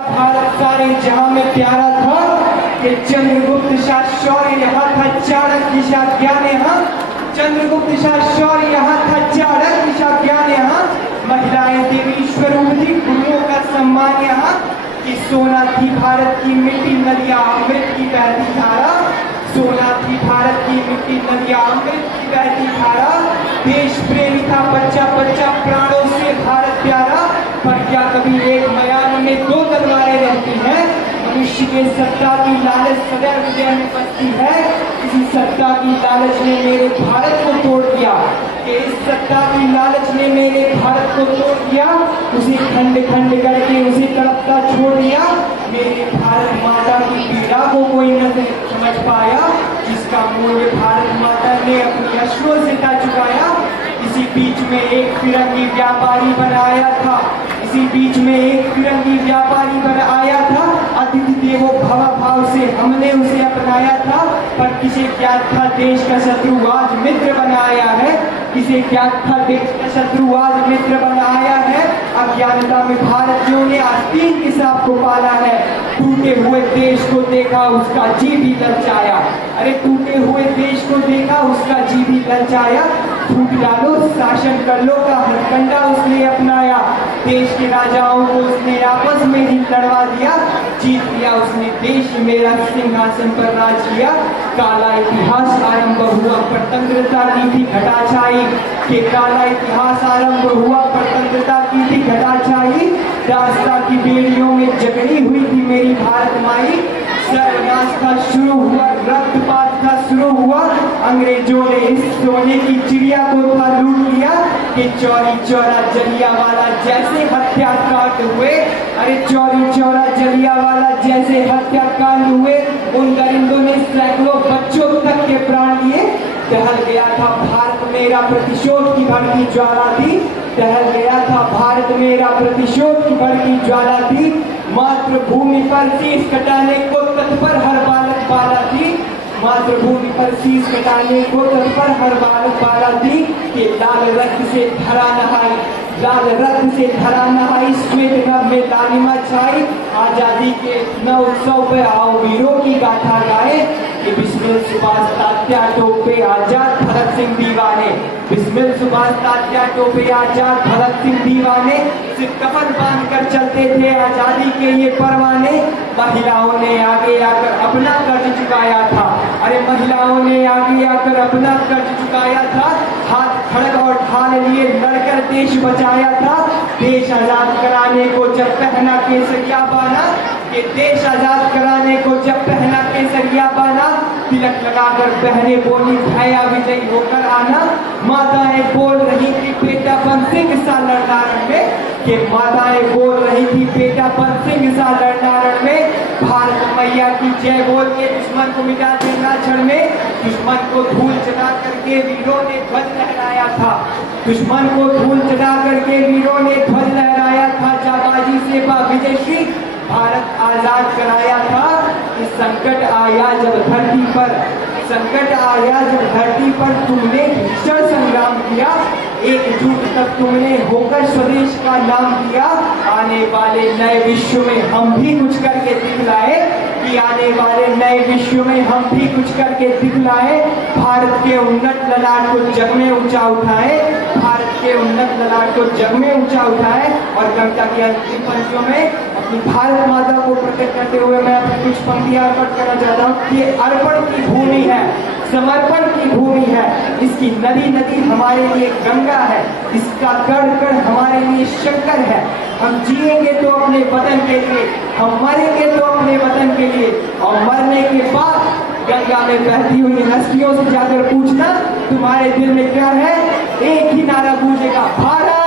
भारत सारे जहां में प्यारा था कि चंद्रगुप्त शौर्य यहाँ था, चाणक्य ज्ञान यहाँ। चंद्रगुप्त शौर्य यहाँ था, चाणक्य ज्ञान यहाँ। महिलाएं देवी स्वरूप थी, गुरुओं का सम्मान यहाँ। कि सोना थी भारत की मिट्टी, नदियां अमृत की बहती धारा। सोना थी भारत की मिट्टी, नदियां अमृत की बहती धारा। देश प्रेमी था बच्चा बच्चा, प्राणों से भारत प्यारा। पर क्या कभी एक मयान में दो तलवारें रहती हैं? मनुष्य के सत्ता की लालच सदैव हृदय में बसती है। इसी सत्ता की लालच ने मेरे भारत को तोड़ दिया, कि इस सत्ता की लालच ने मेरे भारत को तोड़ दिया। उसे खंड खंड करके उसे तड़पता छोड़ दिया। मेरे भारत माता की पीड़ा को कोई न समझ पाया, जिसका मूल्य भारत माता ने अपनी अश्रों से ता चुकाया। इसी बीच में एक फिरंगी व्यापारी बनाया था, इसी बीच में एक फिरंगी व्यापारी बनाया था। अतिथि देवो भव भाव से हमने उसे अपनाया था। पर किसे ज्ञात था देश का शत्रु आज मित्र बनाया है? किसे ज्ञात था देश का शत्रु आज मित्र बनाया है? अज्ञानता में भारतीयों ने आस्तीन के सांप को पाला है। टूटे हुए देश को देखा उसका जी भी ललचाया। अरे टूटे हुए देश को देखा उसका जी भी ललचाया। फूट डालो शासन कर लो का हथकंडा उसने अपनाया। देश के राजाओं को उसने आपस में ही लड़वा दिया। जीत लिया उसने देश, मेरा सिंहासन पर राज किया। काला इतिहास आरंभ हुआ, परतंत्रता की थी घटा छाई। के काला इतिहास आरंभ हुआ, परतंत्रता की थी घटा छाई। रास्ता की बेड़ियों में जकड़ी हुई थी मेरी भारत माई। सर्वनाश था शुरू हुआ, रक्तपात था शुरू हुआ। अंग्रेजों ने इस सोने की चिड़िया को था लूट लिया। कि चौरी चौरा जलियांवाला जैसे हत्याकांड हुए। अरे चौरी चौरा जलियांवाला जैसे हत्याकांड हुए। उन दरिंदों ने सैकड़ों बच्चों तक के प्राण लिए। दहल गया था भारत मेरा, प्रतिशोध की भड़की ज्वाला थी। दहल गया था भारत मेरा, प्रतिशोध की भड़की ज्वाला थी। मातृभूमि पर शीश कटाने को तत्पर हर बालक बाला थी। मातृभूमि पर शीश कटाने को तत्पर हर बालक बाला थी। कि लाल रक्त से धरा नहाई, लाल रक्त से धरा नहाई, श्वेत नभ में लालिमा छाई। आजादी के नव उत्सव पे आओ वीरों की गाथा गाए। कि बिस्मिल सुभाष तात्या टोपे आजाद भगत सिंह दीवाने। बिस्मिल सुभाष तात्या टोपे आजाद भगत सिंह दीवाने। सिर कफन बांध कर चलते थे आजादी के ये परवाने। महिलाओं ने आगे आकर अपना कर्ज चुकाया था। अरे महिलाओं ने आगे आकर अपना कर्ज चुकाया था। हाथ खड़ग और ढाल लिए लड़कर देश बचाया था। देश आजाद कराने को जब पहना केसरिया बाना, ये देश आजाद कराने को जब पहना केसरिया बाना। तिलक लगाकर बहने बोली भैया विजयी होकर आना। माताएं बोल रही थी बेटा बंसिंह सा लड़ना रण में। कि माताएं बोल रही थी बेटा बंसिंह सा लड़ना रण में। भारत मैया की जय बोल के दुश्मन को मिटा देना क्षण में। दुश्मन को धूल चढ़ा करके वीरों ने ध्वज लहराया था। दुश्मन को धूल चढ़ा करके वीरों ने ध्वज लहराया था। जाबाजी से विजयश्री भारत आजाद कराया था। कि संकट आया जब धरती पर, संकट आया जब धरती पर तुमने भीषण संग्राम किया। एकजुट तक तुमने होकर स्वदेश का नाम दिया। आने वाले नए विश्व में हम भी कुछ करके दिखलाए। कि आने वाले नए विश्व में हम भी कुछ करके दिखलाए। भारत के उन्नत ललाट को जग में ऊंचा उठाए। भारत के उन्नत ललाट को जग में ऊंचा उठाए। और कविता की अंतिम पंक्तियों में अपनी भारत माता को प्रकट करते हुए मैं अपनी कुछ पंक्तियां अर्पण करना चाहता हूँ। कि अर्पण की भूमि है, समर्पण की भूमि है। इसकी नदी नदी हमारे लिए गंगा है। इसका कण कण हमारे लिए शंकर है। हम जिएंगे तो अपने वतन के लिए, हम मरेंगे तो अपने वतन के लिए। और मरने के बाद गंगा में बहती हुई हस्तियों से जाकर पूछना तुम्हारे दिल में क्या है? एक ही नारा गूंजेगा, भारत